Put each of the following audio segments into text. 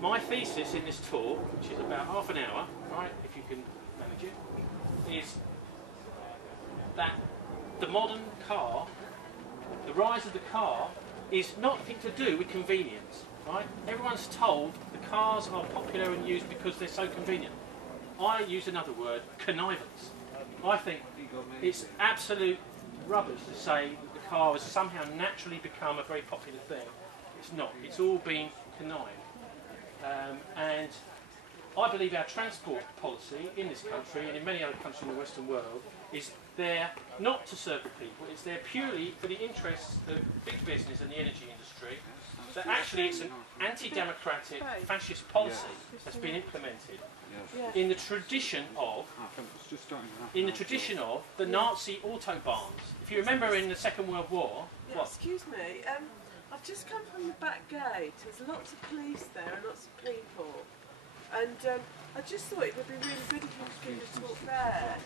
my thesis in this talk, which is about half an hour, right, if you can manage it, is that the modern car, the rise of the car, is nothing to do with convenience. Right? Everyone's told the cars are popular and used because they're so convenient. I use another word, connivance. I think it's absolute rubbish to say that the car has somehow naturally become a very popular thing. It's not. It's all been connived. And I believe our transport policy in this country and in many other countries in the Western world is there not to serve the people, it's there purely for the interests of big business and the energy industry. So actually it's an anti-democratic fascist policy that's been implemented in the tradition of the Nazi autobahns. If you remember in the Second World War, what? Excuse me, I've just come from the back gate. There's lots of police there and lots of people, and I just thought it would be really good if you could give a talk there,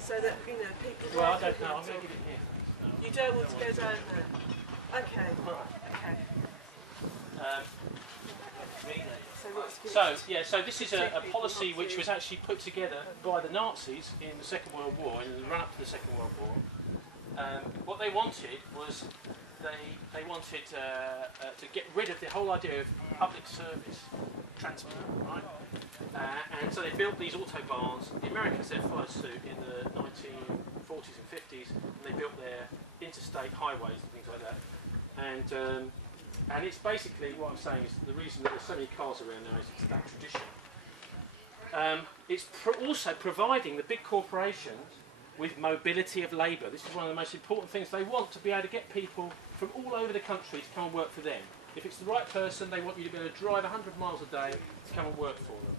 so that people. Well, I don't know. I'm going to give it here. You don't want to go down there. Okay. Okay. So this is a policy which was actually put together by the Nazis in the Second World War, in the run-up to the Second World War. What they wanted was they wanted to get rid of the whole idea of public service transport, right? And so they built these autobahns. The Americans then followed suit in the 1940s and 50s, and they built their interstate highways and things like that. And it's basically, what I'm saying is the reason that there's so many cars around now is it's that tradition. It's also providing the big corporations with mobility of labour. This is one of the most important things. They want to be able to get people from all over the country to come and work for them. If it's the right person, they want you to be able to drive 100 miles a day to come and work for them.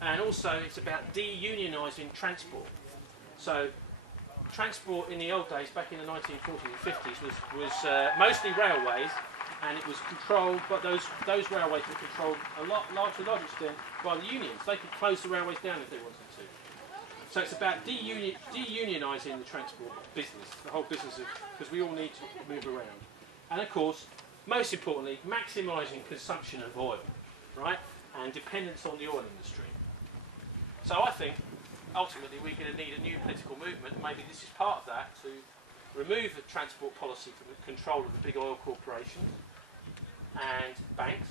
And also it's about de-unionising transport. So transport in the old days, back in the 1940s and 50s, was mostly railways, and it was controlled, but those railways were controlled to a large extent by the unions. They could close the railways down if they wanted to. So it's about de-unionising the transport business, the whole business, because we all need to move around. And of course, most importantly, maximising consumption of oil, right, and dependence on the oil industry. So I think, ultimately, we're going to need a new political movement, and maybe this is part of that, to remove the transport policy from the control of the big oil corporations and banks,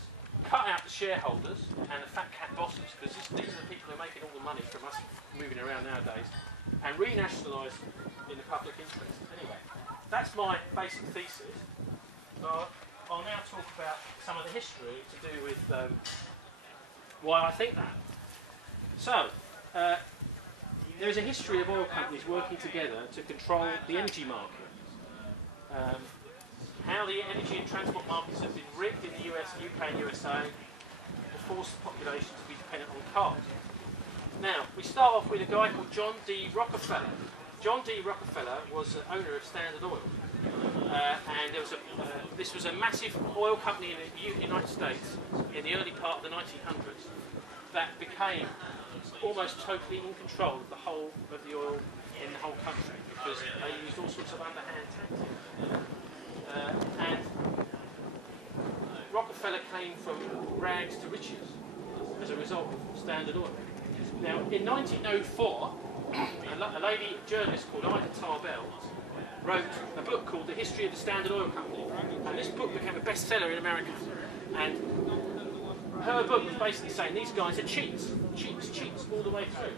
cut out the shareholders and the fat cat bosses, because these are the people who are making all the money from us moving around nowadays, and renationalise in the public interest. Anyway, that's my basic thesis. I'll now talk about some of the history to do with why I think that. So, there is a history of oil companies working together to control the energy market. How the energy and transport markets have been rigged in the US, UK and USA to force the population to be dependent on cars. Now, we start off with a guy called John D. Rockefeller. John D. Rockefeller was the owner of Standard Oil. And there was this was a massive oil company in the United States in the early part of the 1900s that became almost totally in control of the whole of the oil in the whole country, because they used all sorts of underhand tactics. And Rockefeller came from rags to riches as a result of Standard Oil. Now, in 1904, a lady journalist called Ida Tarbell wrote a book called The History of the Standard Oil Company, and this book became a bestseller in America. And her book was basically saying these guys are cheats all the way through.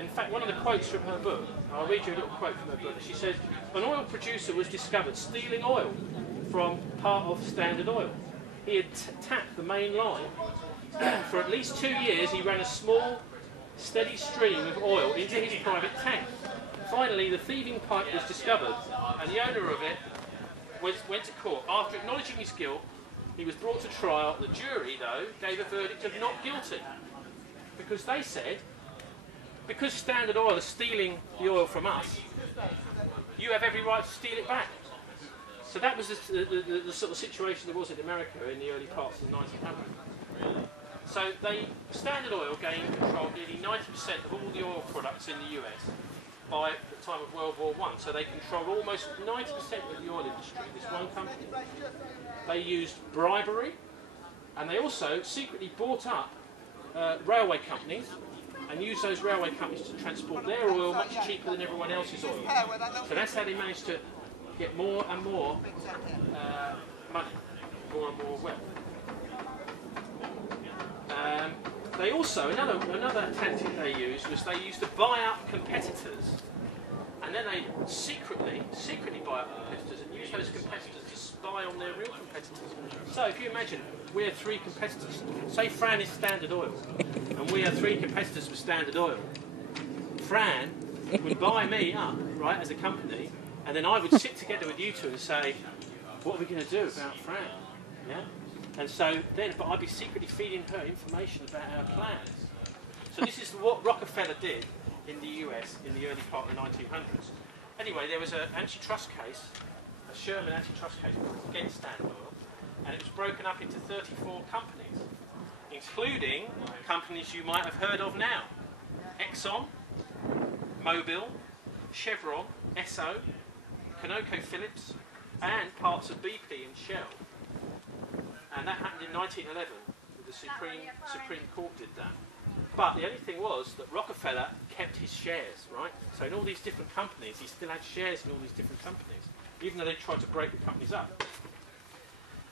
In fact, one of the quotes from her book, I'll read you a little quote from her book. She said, an oil producer was discovered stealing oil from part of Standard Oil. He had tapped the main line. For at least 2 years, he ran a small, steady stream of oil into his private tank. Finally, the thieving pipe was discovered, and the owner of it went to court. After acknowledging his guilt, he was brought to trial. The jury, though, gave a verdict of not guilty, because they said, because Standard Oil is stealing the oil from us, you have every right to steal it back. So that was the sort of situation there was in America in the early parts of the 1900s. So Standard Oil gained control of nearly 90% of all the oil products in the US by the time of World War I. So they controlled almost 90% of the oil industry, this one company. They used bribery, And they also secretly bought up railway companies and used those railway companies to transport their oil much cheaper than everyone else's oil. So that's how they managed to get more and more money, more and more wealth. They also, another tactic they used was they used to buy up competitors, and then they secretly buy up competitors and use those competitors to spy on their real competitors. So if you imagine, we have three competitors. Say Fran is Standard Oil, and we are three competitors for Standard Oil. Fran would buy me up, right, as a company, and then I would sit together with you two and say, what are we going to do about Fran? Yeah? And so then, but I'd be secretly feeding her information about our plans. So this is what Rockefeller did in the US in the early part of the 1900s. Anyway, there was an antitrust case, a Sherman antitrust case against Standard Oil, and it was broken up into 34 companies, including companies you might have heard of now. Exxon, Mobil, Chevron, Esso, ConocoPhillips, and parts of BP and Shell. And that happened in 1911. The Supreme Court did that. But the only thing was that Rockefeller kept his shares, right? So in all these different companies, he still had shares in all these different companies, even though they tried to break the companies up.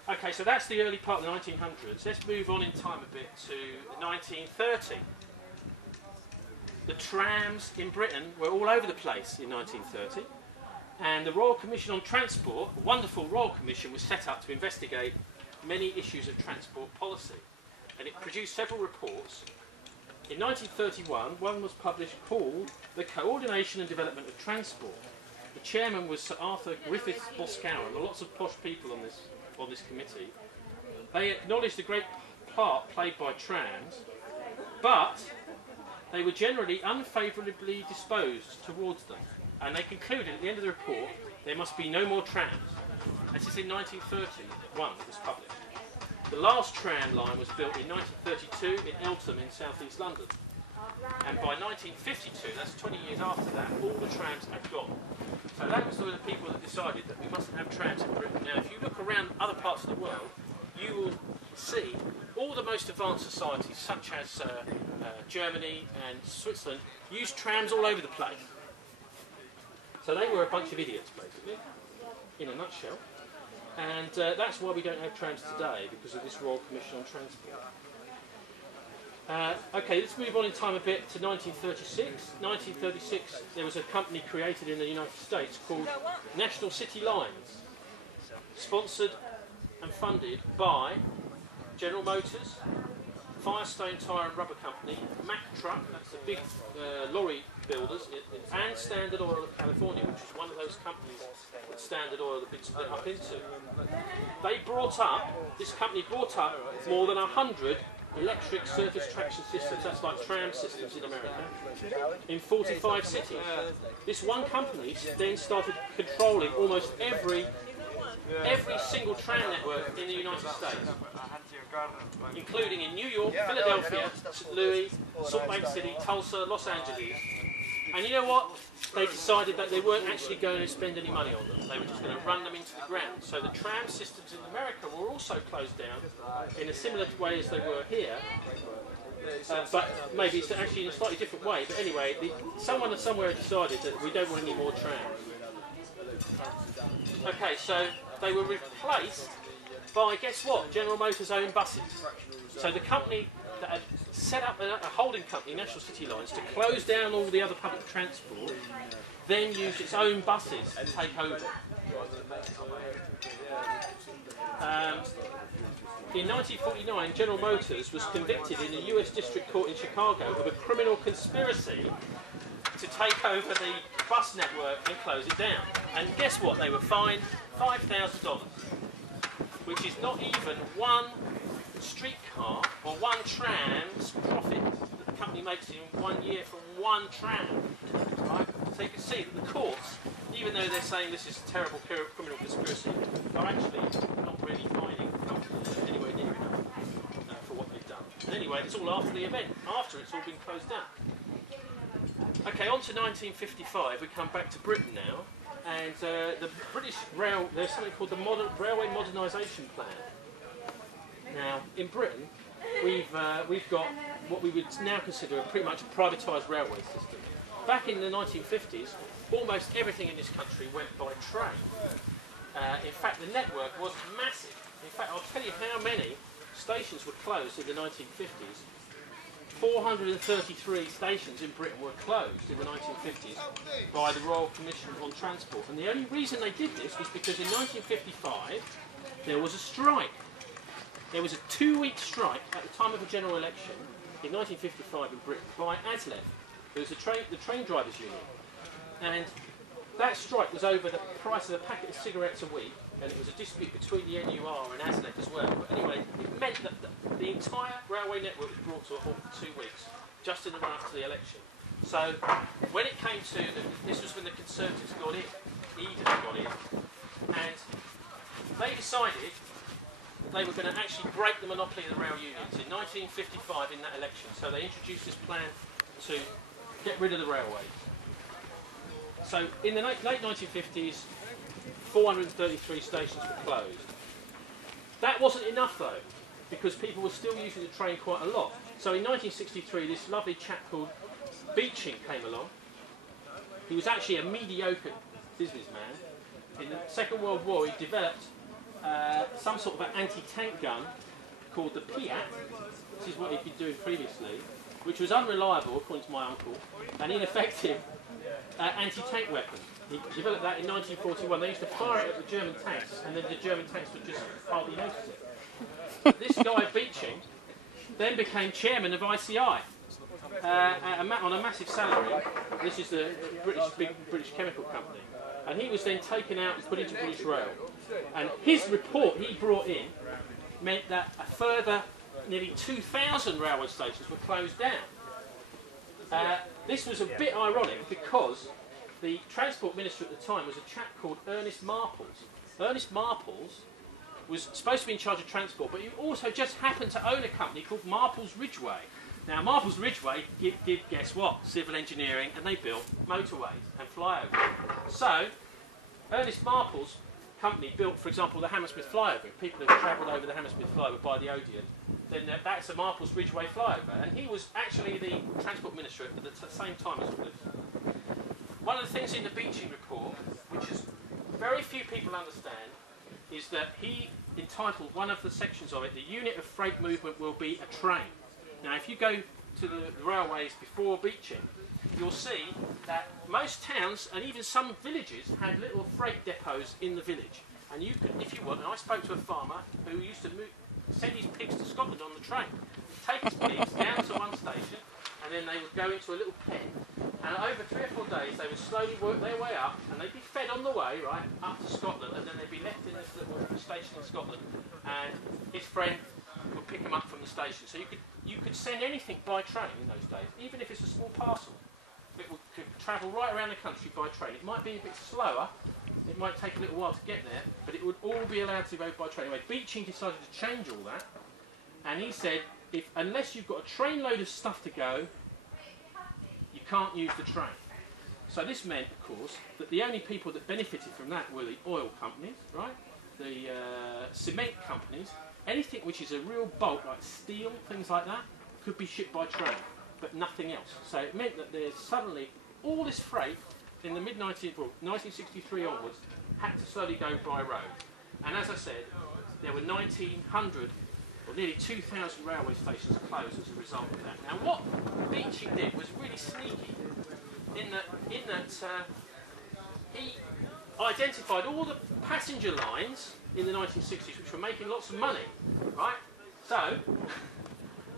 Okay, so that's the early part of the 1900s. Let's move on in time a bit to 1930. The trams in Britain were all over the place in 1930. And the Royal Commission on Transport, a wonderful Royal Commission, was set up to investigate many issues of transport policy. And it produced several reports. In 1931, one was published called The Coordination and Development of Transport. The chairman was Sir Arthur Griffiths Boscawen. There were lots of posh people on this committee. They acknowledged the great part played by trams, but they were generally unfavourably disposed towards them. And they concluded at the end of the report there must be no more trams. This is in 1931 it was published. The last tram line was built in 1932 in Eltham in south-east London. And by 1952, that's 20 years after that, all the trams had gone. So that was the people that decided that we mustn't have trams in Britain. Now if you look around other parts of the world, you will see all the most advanced societies such as Germany and Switzerland use trams all over the place. So they were a bunch of idiots basically, in a nutshell. And that's why we don't have trams today, because of this Royal Commission on Transport. Okay, let's move on in time a bit to 1936. 1936, there was a company created in the United States called National City Lines, sponsored and funded by General Motors, Firestone Tire and Rubber Company, Mack Truck, that's the big lorry builders, and Standard Oil of California, which is one of those companies that Standard Oil had been split up into. This company brought up more than 100 electric surface traction systems, that's like tram systems in America, in 45 cities. This one company then started controlling almost every single tram network in the United States, including in New York, Philadelphia, St. Louis, Salt Lake City, Tulsa, Los Angeles. And you know what? They decided that they weren't actually going to spend any money on them. They were just going to run them into the ground. So the tram systems in America were also closed down in a similar way as they were here. But maybe it's actually in a slightly different way. But anyway, someone somewhere decided that we don't want any more trams. Okay, so they were replaced by, guess what? General Motors' own buses. So the company that had set up a holding company, National City Lines, to close down all the other public transport, then used its own buses to take over. In 1949, General Motors was convicted in the US District Court in Chicago of a criminal conspiracy to take over the bus network and close it down. And guess what? They were fined $5,000, which is not even one streetcar or one tram's profit that the company makes in 1 year from one tram. Right? So you can see that the courts, even though they're saying this is a terrible criminal conspiracy, are actually not really fining the company anywhere near enough for what they've done. And anyway, it's all after the event, after it's all been closed down. Okay, on to 1955, we come back to Britain now, and the British Rail, there's something called the Railway Modernisation Plan. Now, in Britain, we've got what we would now consider pretty much a privatised railway system. Back in the 1950s, almost everything in this country went by train. In fact, the network was massive. In fact, I'll tell you how many stations were closed in the 1950s. 433 stations in Britain were closed in the 1950s by the Royal Commission on Transport. And the only reason they did this was because in 1955 there was a strike. There was a 2-week strike at the time of the general election in 1955 in Britain by ASLEF. It was the train drivers' union. And that strike was over the price of a packet of cigarettes a week, and it was a dispute between the NUR and ASLEF as well. But anyway, it meant that the entire railway network was brought to a halt for 2 weeks, just in the run up to the election. So when it came to, this was when the Conservatives got in, Eden got in, and they decided they were going to actually break the monopoly of the rail unions in 1955 in that election. So they introduced this plan to get rid of the railways. So in the late 1950s, 433 stations were closed. That wasn't enough though, because people were still using the train quite a lot. So in 1963, this lovely chap called Beeching came along. He was actually a mediocre businessman. In the Second World War, he developed some sort of an anti-tank gun called the Piat. This is what he'd been doing previously, which was unreliable, according to my uncle, and ineffective anti-tank weapon. He developed that in 1941. They used to fire it at the German tanks, and then the German tanks would just hardly notice it. This guy, Beeching, then became chairman of ICI on a massive salary. This is the big British chemical company. And he was then taken out and put into British Rail. And his report he brought in meant that a further nearly 2,000 railway stations were closed down. This was a bit ironic because the Transport Minister at the time was a chap called Ernest Marples. Ernest Marples was supposed to be in charge of transport, but he also just happened to own a company called Marples Ridgeway. Now, Marples Ridgeway did guess what? Civil engineering, and they built motorways and flyovers. So, Ernest Marples' company built, for example, the Hammersmith flyover. If people have travelled over the Hammersmith flyover by the Odeon, then that's a Marples Ridgeway flyover. And he was actually the Transport Minister at the same time as Willis. One of the things in the Beeching report, which is very few people understand, is that he entitled one of the sections of it, the unit of freight movement will be a train. Now, if you go to the railways before Beeching, you'll see that most towns and even some villages had little freight depots in the village. And you could, if you want, and I spoke to a farmer who used to send his pigs to Scotland on the train. He'd take his pigs down to one station, and then they would go into a little pen. And over 3 or 4 days, they would slowly work their way up, and they'd be fed on the way, right, up to Scotland, and then they'd be left in this little station in Scotland, and his friend would pick them up from the station. So you could send anything by train in those days, even if it's a small parcel. It could travel right around the country by train. It might be a bit slower, it might take a little while to get there, but it would all be allowed to go by train. Anyway, Beeching decided to change all that, and he said, unless you've got a trainload of stuff to go, you can't use the train. So this meant, of course, that the only people that benefited from that were the oil companies, right? The cement companies. Anything which is a real bulk, like steel, things like that, could be shipped by train, but nothing else. So it meant that there's suddenly all this freight in the mid-1963 onwards had to slowly go by road. And as I said, there were 1,900 or nearly 2,000 railway stations closed as a result of that. Now, what Beeching did was really sneaky in that he identified all the passenger lines in the 1960s which were making lots of money, right? So,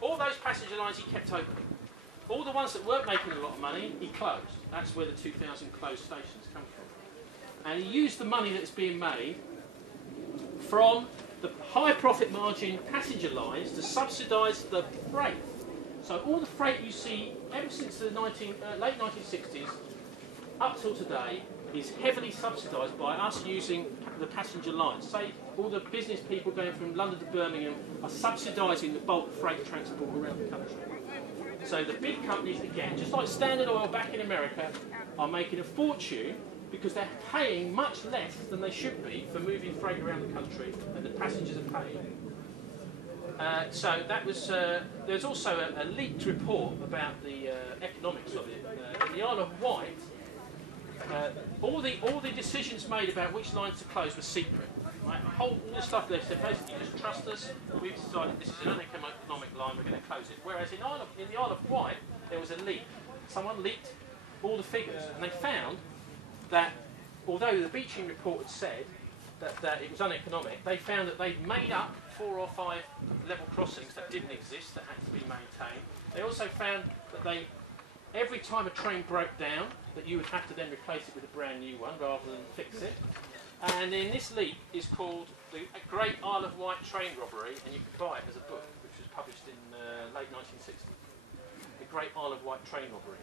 all those passenger lines he kept open. All the ones that weren't making a lot of money, he closed. That's where the 2,000 closed stations come from. And he used the money that's being made from the high profit margin passenger lines to subsidise the freight. So all the freight you see ever since the late 1960s up till today is heavily subsidised by us using the passenger lines. Say all the business people going from London to Birmingham are subsidising the bulk freight transport around the country. So the big companies, again, just like Standard Oil back in America, are making a fortune because they're paying much less than they should be for moving freight around the country, and the passengers are paying So that was. There's also a leaked report about the economics of it. In the Isle of Wight, all the decisions made about which lines to close were secret. Right? All the stuff they said, basically, just trust us. We've decided this is an uneconomic line. We're going to close it. Whereas in the Isle of Wight, there was a leak. Someone leaked all the figures, and they found that although the Beeching report had said that it was uneconomic, they found that they'd made up 4 or 5 level crossings that didn't exist, that had to be maintained. They also found that every time a train broke down, that you would have to then replace it with a brand new one rather than fix it. And then this leak is called The Great Isle of Wight Train Robbery, and you can buy it as a book, which was published in late 1960s. The Great Isle of Wight Train Robbery.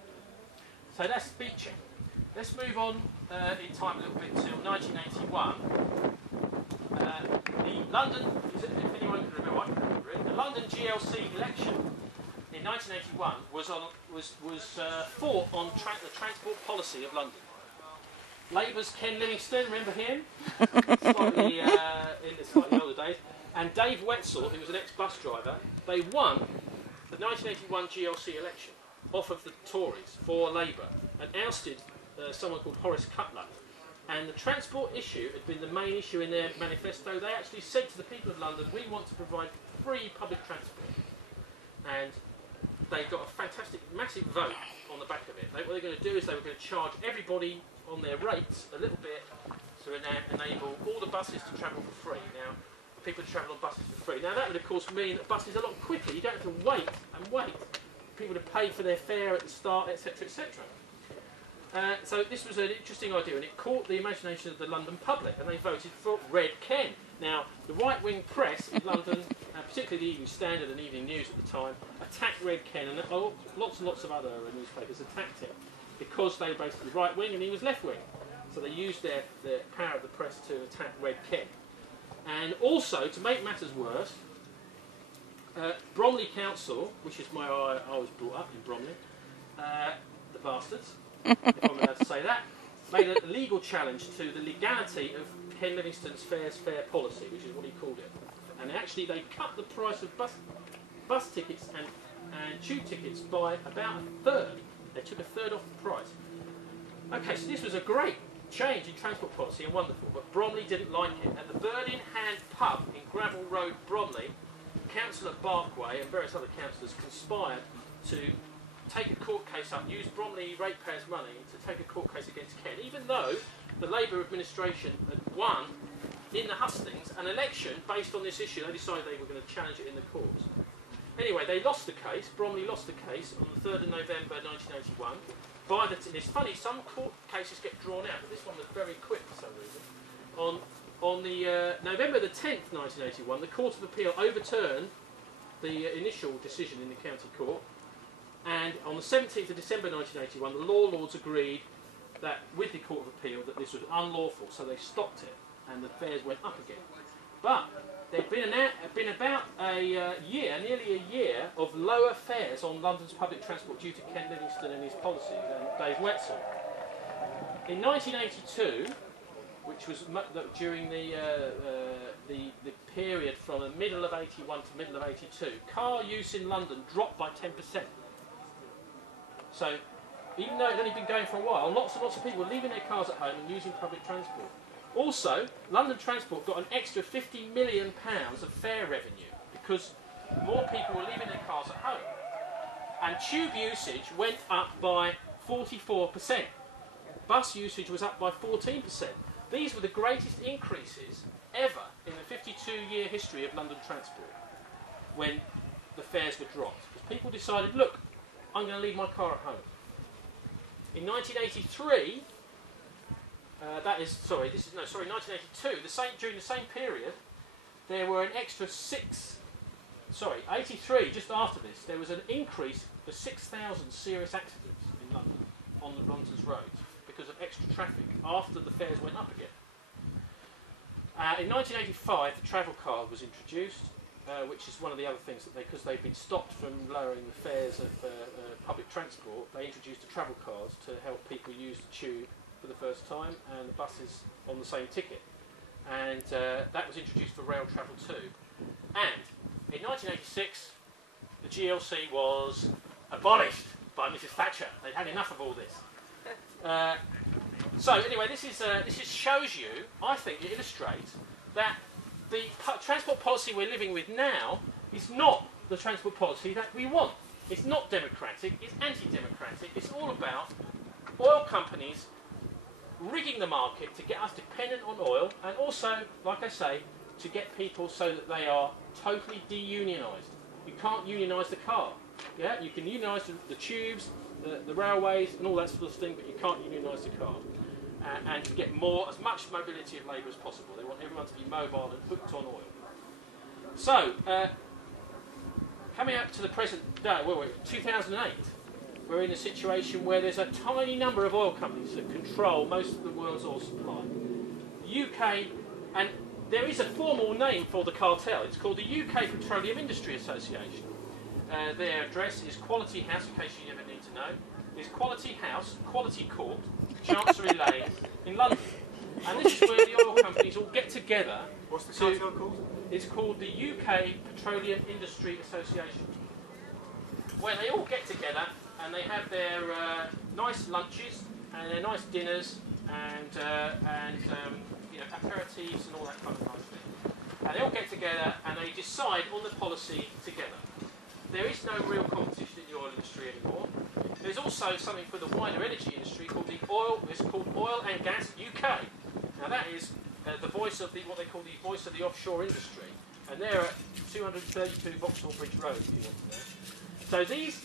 So that's Beeching. Let's move on in time a little bit till 1981. The London, if anyone can remember, I can remember it. The London GLC election in 1981 was fought on the transport policy of London. Labour's Ken Livingstone, remember him? Slightly in the slightly older days, and Dave Wetzel, who was an ex-bus driver. They won the 1981 GLC election off of the Tories for Labour and ousted someone called Horace Cutler. And the transport issue had been the main issue in their manifesto. They actually said to the people of London, we want to provide free public transport. And they got a fantastic, massive vote on the back of it. What they were going to do is they were going to charge everybody on their rates a little bit to enable all the buses to travel for free. Now, people to travel on buses for free. Now, that would, of course, mean that buses a lot quicker. You don't have to wait and wait. People to pay for their fare at the start, etc., etc. So this was an interesting idea, and it caught the imagination of the London public, and they voted for Red Ken. Now, the right-wing press in London, particularly the Evening Standard and Evening News at the time, attacked Red Ken, and lots and lots of other newspapers attacked him because they were basically right-wing and he was left-wing. So they used their power of the press to attack Red Ken. And also, to make matters worse, Bromley Council, which is where I was brought up in Bromley, the bastards, if I'm allowed to say that, made a legal challenge to the legality of Ken Livingstone's fares fair policy, which is what he called it. And actually they cut the price of bus tickets and tube tickets by about a third. They took a third off the price. Okay, so this was a great change in transport policy and wonderful, but Bromley didn't like it. At the Bird in Hand pub in Gravel Road, Bromley, Councillor Barkway and various other councillors conspired to take a court case up, use Bromley ratepayers' money to take a court case against Ken, even though the Labour administration had won in the hustings an election based on this issue. They decided they were going to challenge it in the courts. Anyway, they lost the case. Bromley lost the case on the 3rd of November 1981. And it's funny, some court cases get drawn out, but this one was very quick for some reason. On the November the 10th, 1981, the Court of Appeal overturned the initial decision in the county court, and on the 17th of December 1981, the Law Lords agreed that, with the Court of Appeal, that this was unlawful, so they stopped it, and the fares went up again. But there'd been about a year, nearly a year, of lower fares on London's public transport due to Ken Livingstone and his policies and Dave Wetzel. In 1982, which was during the period from the middle of 81 to middle of 82, car use in London dropped by 10%. So, even though it had only been going for a while, lots and lots of people were leaving their cars at home and using public transport. Also, London Transport got an extra £50 million of fare revenue because more people were leaving their cars at home. And tube usage went up by 44%. Bus usage was up by 14%. These were the greatest increases ever in the 52-year history of London Transport when the fares were dropped. Because people decided, look, I'm going to leave my car at home. In 1983, 1982, during the same period, there were an extra 83, just after this, there was an increase for 6,000 serious accidents in London, on the London's roads, because of extra traffic, after the fares went up again. In 1985, the travel card was introduced, which is one of the other things that because they've been stopped from lowering the fares of public transport, they introduced the travel cards to help people use the tube for the first time and the buses on the same ticket. And that was introduced for rail travel too. And in 1986, the GLC was abolished by Mrs. Thatcher. They'd had enough of all this. So anyway, this just shows you, I think it illustrates, that the transport policy we're living with now is not the transport policy that we want. It's not democratic, it's anti-democratic, it's all about oil companies rigging the market to get us dependent on oil, and also, like I say, to get people so that they are totally de-unionised. You can't unionise the car. Yeah, you can unionise the tubes, the railways, and all that sort of thing, but you can't unionise the car. And to get as much mobility of labour as possible. They want everyone to be mobile and hooked on oil. So, coming up to the present day, 2008, we're in a situation where there's a tiny number of oil companies that control most of the world's oil supply. The UK, and there is a formal name for the cartel. It's called the UK Petroleum Industry Association. Their address is Quality House, in case you ever need to know. It's Quality House, Quality Court, Chancery Lane in London. And this is where the oil companies all get together. What's the cartel called? It's called the UK Petroleum Industry Association, where they all get together and they have their nice lunches and their nice dinners and you know, aperitifs and all that kind of nice thing. And they all get together and they decide on the policy together. There is no real competition in the oil industry anymore. There's also something for the wider energy industry called it's called Oil and Gas UK. Now that is the voice of what they call the voice of the offshore industry, and they're at 232 Vauxhall Bridge Road, if you want to know. So these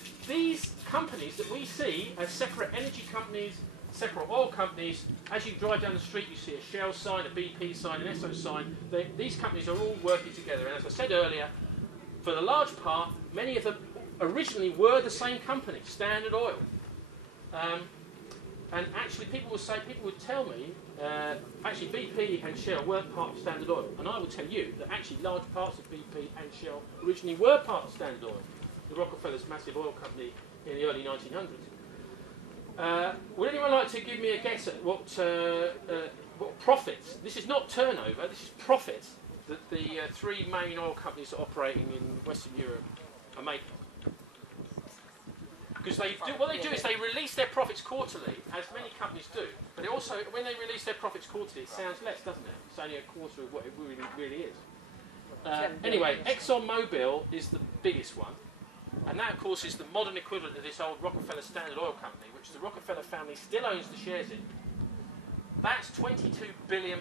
companies that we see as separate energy companies, separate oil companies, as you drive down the street you see a Shell sign, a BP sign, an Esso sign. These companies are all working together, and as I said earlier, for the large part, many of them originally were the same company, Standard Oil. And actually people would tell me, actually BP and Shell weren't part of Standard Oil. And I would tell you that actually large parts of BP and Shell originally were part of Standard Oil, the Rockefeller's massive oil company in the early 1900s. Would anyone like to give me a guess at what profits, this is not turnover, this is profits, that the three main oil companies that are operating in Western Europe are making? Because what they do is they release their profits quarterly, as many companies do. But it also, when they release their profits quarterly, it sounds less, doesn't it? It's only a quarter of what it really is. Anyway, ExxonMobil is the biggest one. And that, of course, is the modern equivalent of this old Rockefeller Standard Oil Company, which the Rockefeller family still owns the shares in. That's £22 billion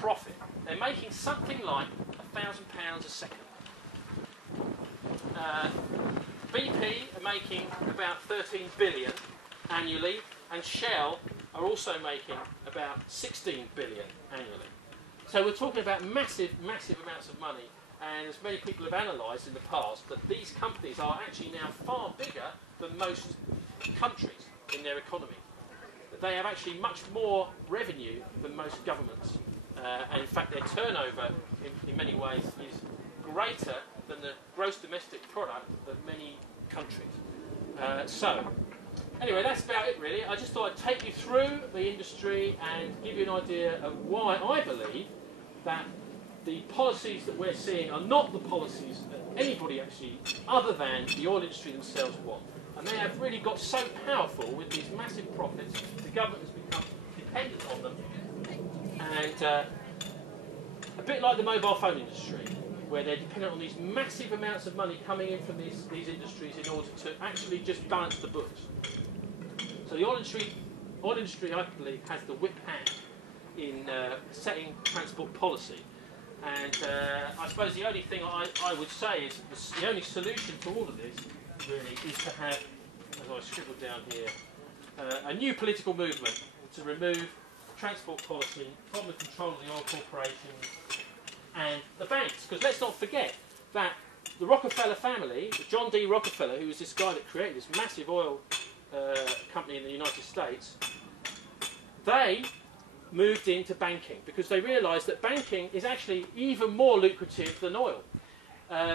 profit. They're making something like £1,000 a second. BP are making about 13 billion annually, and Shell are also making about 16 billion annually. So we're talking about massive, massive amounts of money, and as many people have analysed in the past, that these companies are actually now far bigger than most countries in their economy. That they have actually much more revenue than most governments, and in fact their turnover in many ways is greater than the gross domestic product of many countries. So, anyway, that's about it really. I just thought I'd take you through the industry and give you an idea of why I believe that the policies that we're seeing are not the policies that anybody actually, other than the oil industry themselves, want. And they have really got so powerful with these massive profits, the government has become dependent on them. And a bit like the mobile phone industry, where they're dependent on these massive amounts of money coming in from these industries in order to actually just balance the books. So the oil industry, I believe, has the whip hand in setting transport policy. And I suppose the only thing I would say is the only solution to all of this, really, is to have, as I scribbled down here, a new political movement to remove transport policy from the control of the oil corporations and the banks. Because let's not forget that the Rockefeller family, John D. Rockefeller, who was this guy that created this massive oil company in the United States, they moved into banking because they realised that banking is actually even more lucrative than oil.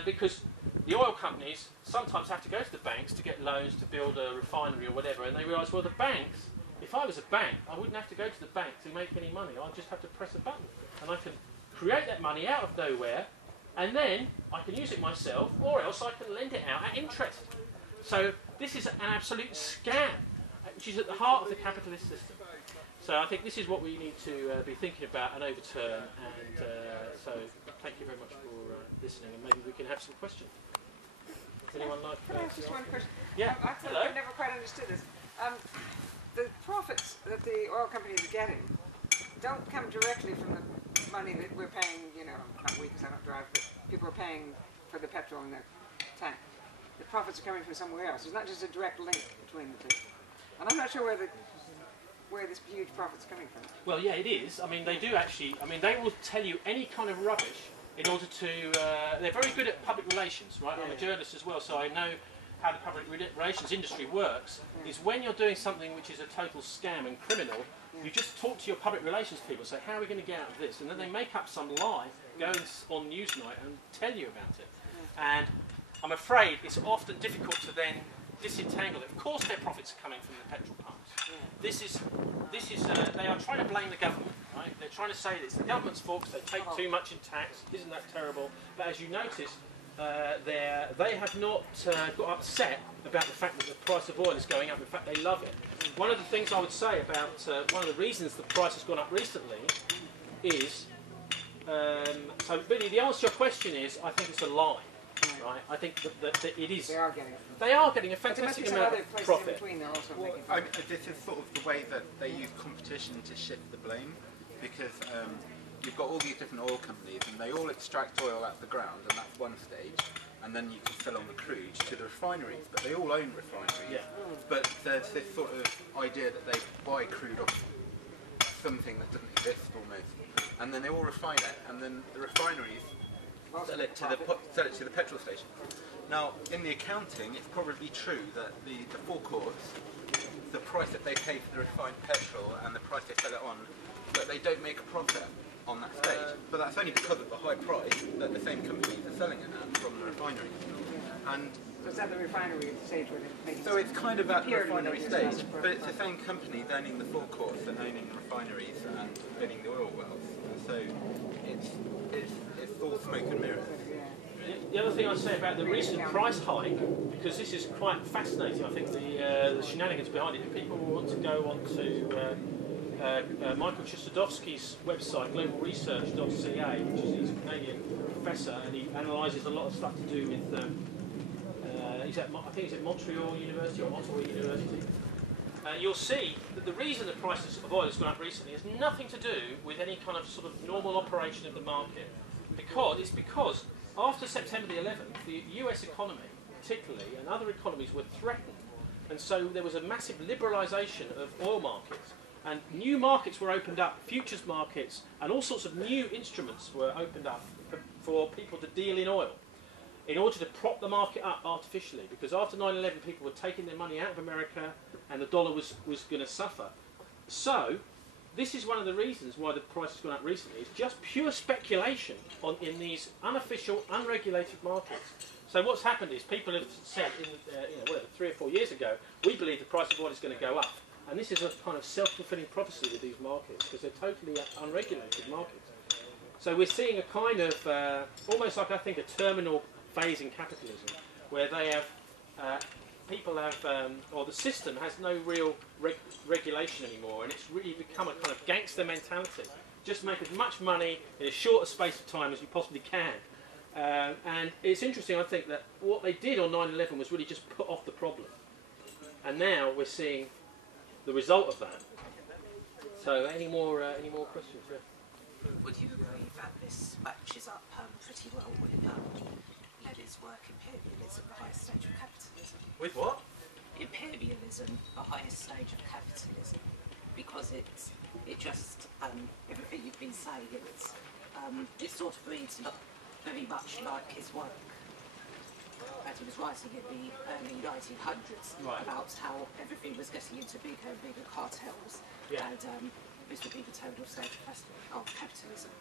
Because the oil companies sometimes have to go to the banks to get loans to build a refinery or whatever, and they realised, well, the banks, if I was a bank, I wouldn't have to go to the bank to make any money. I'd just have to press a button, and I can create that money out of nowhere and then I can use it myself, or else I can lend it out at interest. So this is an absolute scam, which is at the heart of the capitalist system. So I think this is what we need to be thinking about and overturn. And so thank you very much for listening, and maybe we can have some questions. Does anyone like? Can I ask just one question? Yeah. I've never quite understood this. The profits that the oil companies are getting don't come directly from the money that we're paying. You know, not we because I don't drive, but people are paying for the petrol in their tank. The profits are coming from somewhere else. It's not just a direct link between the two. And I'm not sure where this huge profit's coming from. Well, yeah, it is. I mean, they do actually. I mean, they will tell you any kind of rubbish in order to. They're very good at public relations, right? Yeah. I'm a journalist as well, so I know how the public relations industry works. Yeah. Is when you're doing something which is a total scam and criminal, yeah. You just talk to your public relations people, say, how are we going to get out of this? And then they make up some lie, go on Newsnight and tell you about it. Yeah. And I'm afraid it's often difficult to then disentangle it. Of course their profits are coming from the petrol pumps. Yeah. This is they are trying to blame the government, right? They're trying to say that it's the government's fault because they take too much in tax. Isn't that terrible? But as you notice, they have not got upset about the fact that the price of oil is going up. In fact, they love it. One of the things I would say about one of the reasons the price has gone up recently is so really the answer to your question is I think it's a lie. Right, I think that it is. They are getting a fantastic amount of profit. Well, this is sort of the way that they use competition to shift the blame, because you've got all these different oil companies, and they all extract oil out of the ground, and that's one stage, and then you can sell on the crude to the refineries, but they all own refineries. Yeah. But there's this sort of idea that they buy crude off something that doesn't exist almost, and then they all refine it, and then the refineries sell it to the petrol station. Now, in the accounting, it's probably true that the forecourts, the price that they pay for the refined petrol and the price they sell it on, that they don't make a profit on that stage. But that's only because of the high price that the same companies are selling it at from the refineries. And so it's at the refinery stage where they're making. So it's kind of at the refinery stage, but it's the same companies owning the forecourts and owning refineries and owning the oil wells. And so it's all smoke and mirrors. The other thing I'd say about the recent price hike, because this is quite fascinating, I think the shenanigans behind it. If people want to go on to Michael Chustodowski's website, globalresearch.ca, which is a Canadian professor, and he analyses a lot of stuff to do with, I think he's at Montreal University or Ottawa University. You'll see that the reason the prices of oil has gone up recently has nothing to do with any kind of sort of normal operation of the market. Because after September the 11th, the US economy, particularly, and other economies were threatened. And so there was a massive liberalisation of oil markets. And new markets were opened up, futures markets, and all sorts of new instruments were opened up for people to deal in oil, in order to prop the market up artificially. Because after 9/11, people were taking their money out of America, and the dollar was going to suffer. So this is one of the reasons why the price has gone up recently. It's just pure speculation in these unofficial, unregulated markets. So what's happened is people have said, 3 or 4 years ago, we believe the price of oil is going to go up. And this is a kind of self-fulfilling prophecy with these markets, because they're totally unregulated markets. So we're seeing a kind of, almost like I think a terminal phase in capitalism, where they have, people have, or the system has no real regulation anymore, and it's really become a kind of gangster mentality. Just make as much money in as short a space of time as you possibly can. And it's interesting, I think, that what they did on 9/11 was really just put off the problem. And now we're seeing the result of that. So any more questions? Yeah. Would you agree that this matches up pretty well with Lenin's work imperialism, the highest stage of capitalism? With what? Imperialism, the highest stage of capitalism, because it just everything you've been saying, it sort of reads very much like his work. And he was writing in the early 1900s about how everything was getting into bigger and bigger cartels, and this would be the total stage of capitalism.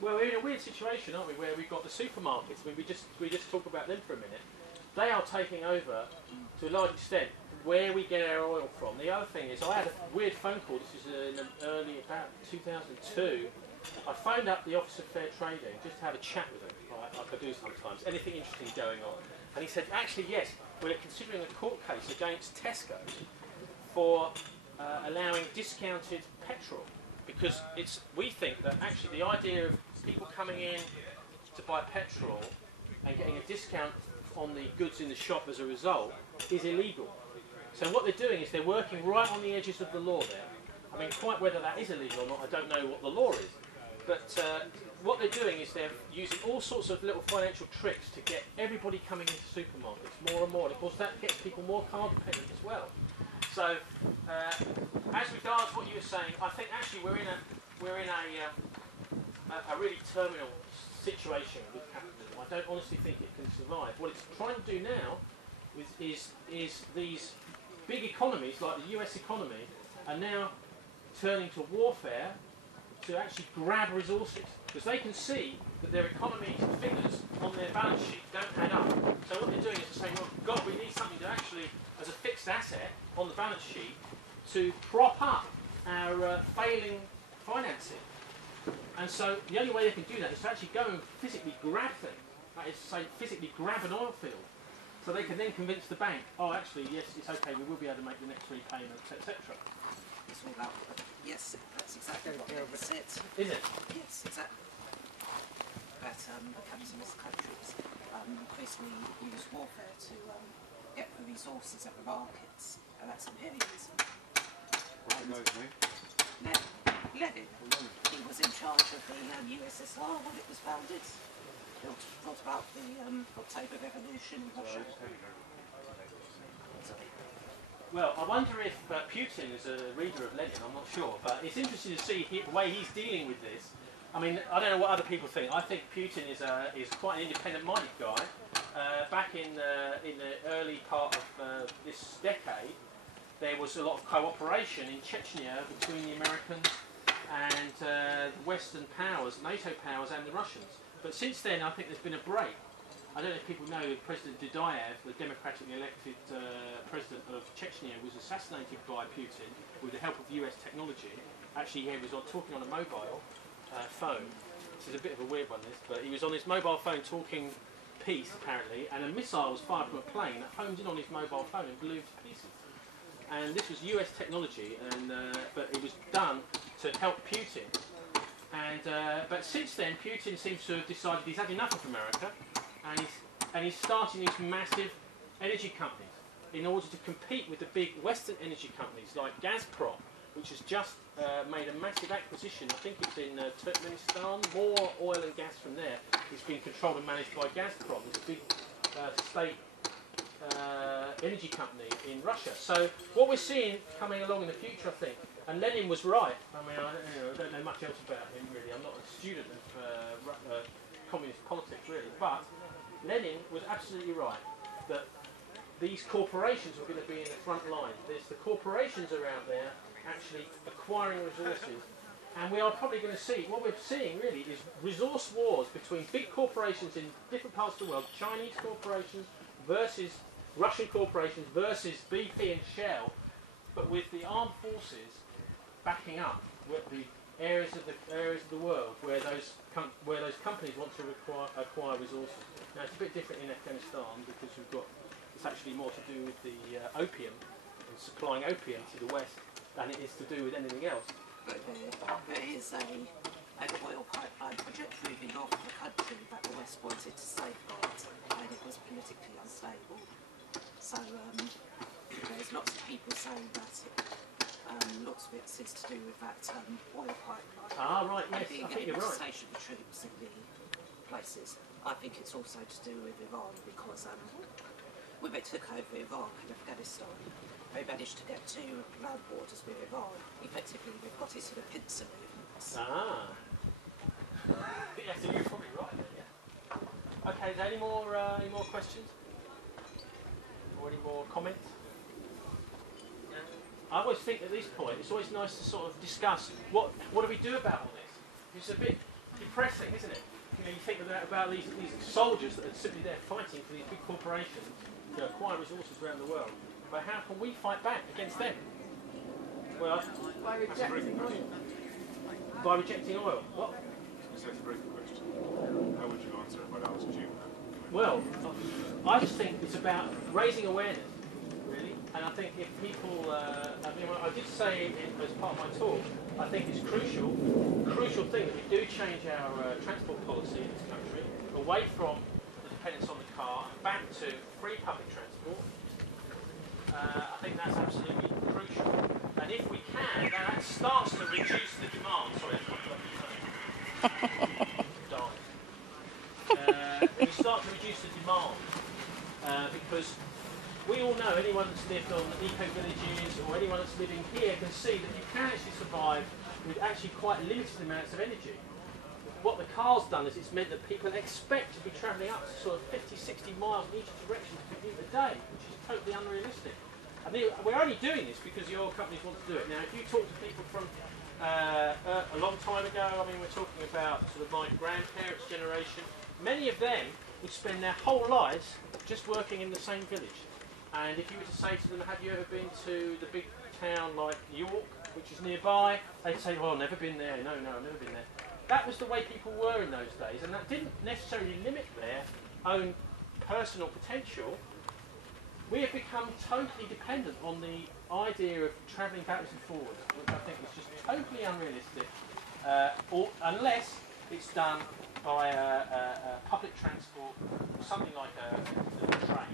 Well, we're in a weird situation, aren't we, where we've got the supermarkets. I mean, we just talk about them for a minute. They are taking over, to a large extent, where we get our oil from. The other thing is, I had a weird phone call, this is in early, about 2002, I phoned up the Office of Fair Trading just to have a chat with him, like I do sometimes, anything interesting going on. And he said, actually, yes, we're considering a court case against Tesco for allowing discounted petrol, because we think that actually the idea of people coming in to buy petrol and getting a discount on the goods in the shop as a result is illegal. So what they're doing is they're working right on the edges of the law there. I mean, quite whether that is illegal or not, I don't know what the law is. But what they're doing is they're using all sorts of little financial tricks to get everybody coming into supermarkets more and more. And of course, that gets people more card dependent as well. So, as regards what you were saying, I think actually we're in a really terminal situation with capitalism. I don't honestly think it can survive. What it's trying to do now is these big economies, like the US economy, are now turning to warfare to actually grab resources, because they can see that their economy figures on their balance sheet don't add up. So what they're doing is they're saying, well, God, we need something to actually, as a fixed asset on the balance sheet, to prop up our failing financing. And so the only way they can do that is to actually go and physically grab things. That is to say, physically grab an oil field. So they can then convince the bank, oh, actually, yes, it's okay, we will be able to make the next repayments, etc. It's all about, yes, that's exactly what it said. Is it? Yes, exactly. But the capitalist countries increasingly use warfare to get the resources at the markets, and that's imperialism. Lenin, he was in charge of the USSR when it was founded. He thought about the October Revolution in Russia. Well, I wonder if Putin is a reader of Lenin, I'm not sure, but it's interesting to see the way he's dealing with this. I mean, I don't know what other people think. I think Putin is quite an independent-minded guy. Back in the early part of this decade, there was a lot of cooperation in Chechnya between the Americans and the Western powers, NATO powers, and the Russians. But since then, I think there's been a break. I don't know if people know President Dudayev, the democratically elected president of Chechnya, was assassinated by Putin with the help of US technology. Actually, he was talking on a mobile phone. This is a bit of a weird one, this, but he was on his mobile phone talking peace, apparently, and a missile was fired from a plane that homed in on his mobile phone and blew him to pieces. And this was US technology, but it was done to help Putin. But since then, Putin seems to have decided he's had enough of America, and he's starting these massive energy companies in order to compete with the big Western energy companies like Gazprom, which has just made a massive acquisition. I think it's in Turkmenistan. More oil and gas from there is being controlled and managed by Gazprom, this big state energy company in Russia. So what we're seeing coming along in the future, I think, and Lenin was right. I mean, I don't know much else about him really. I'm not a student of communist politics really, but Lenin was absolutely right that these corporations were going to be in the front line. The corporations are out there actually acquiring resources, and we are probably going to see, what we're seeing really is resource wars between big corporations in different parts of the world, Chinese corporations versus Russian corporations versus BP and Shell, but with the armed forces backing up with the areas of the world where those companies want to acquire resources. Now it's a bit different in Afghanistan because it's actually more to do with the opium and supplying opium to the West than it is to do with anything else. But there is an oil pipeline project moving off the country that the West wanted to safeguard, and it was politically unstable. So there's lots of people saying that lots of it is to do with that oil pipeline. Ah, right, yes, Being I think able you're to right. station the troops in the places. I think it's also to do with Iran because when they took over Iraq and Afghanistan, they managed to get to land borders with Iran. Effectively, they've got it to the pincer movements. Ah. Yeah, so you're probably right there, yeah. Okay, is there any more questions? Or any more comments? I always think at this point it's always nice to sort of discuss what do we do about all this. It's a bit depressing, isn't it? You know, you think about these soldiers that are simply there fighting for these big corporations to acquire resources around the world. But how can we fight back against them? Well, By rejecting money. by rejecting oil. What? That's a very good question. How would you answer it if I asked you? Well, I just think it's about raising awareness, really. And I think if people, I mean, I did say as part of my talk, I think it's crucial thing that we do change our transport policy in this country away from the dependence on the car and back to free public transport. I think that's absolutely crucial. And if we can, that starts to reduce the demand. Sorry, that's we start to reduce the demand because we all know, anyone that's lived on eco-villages or anyone that's living here can see that you can actually survive with actually quite limited amounts of energy. What the car's done is it's meant that people expect to be travelling up to sort of 50, 60 miles in each direction to commute a day, which is totally unrealistic. And we're only doing this because the oil companies want to do it. Now, if you talk to people from a long time ago, I mean, we're talking about sort of my grandparents' generation, many of them would spend their whole lives just working in the same village. And if you were to say to them, have you ever been to the big town like York, which is nearby, they'd say, well, never been there, no, I've never been there. That was the way people were in those days, and that didn't necessarily limit their own personal potential. We have become totally dependent on the idea of travelling backwards and forwards, which I think is just totally unrealistic, unless it's done by public transport, something like a train.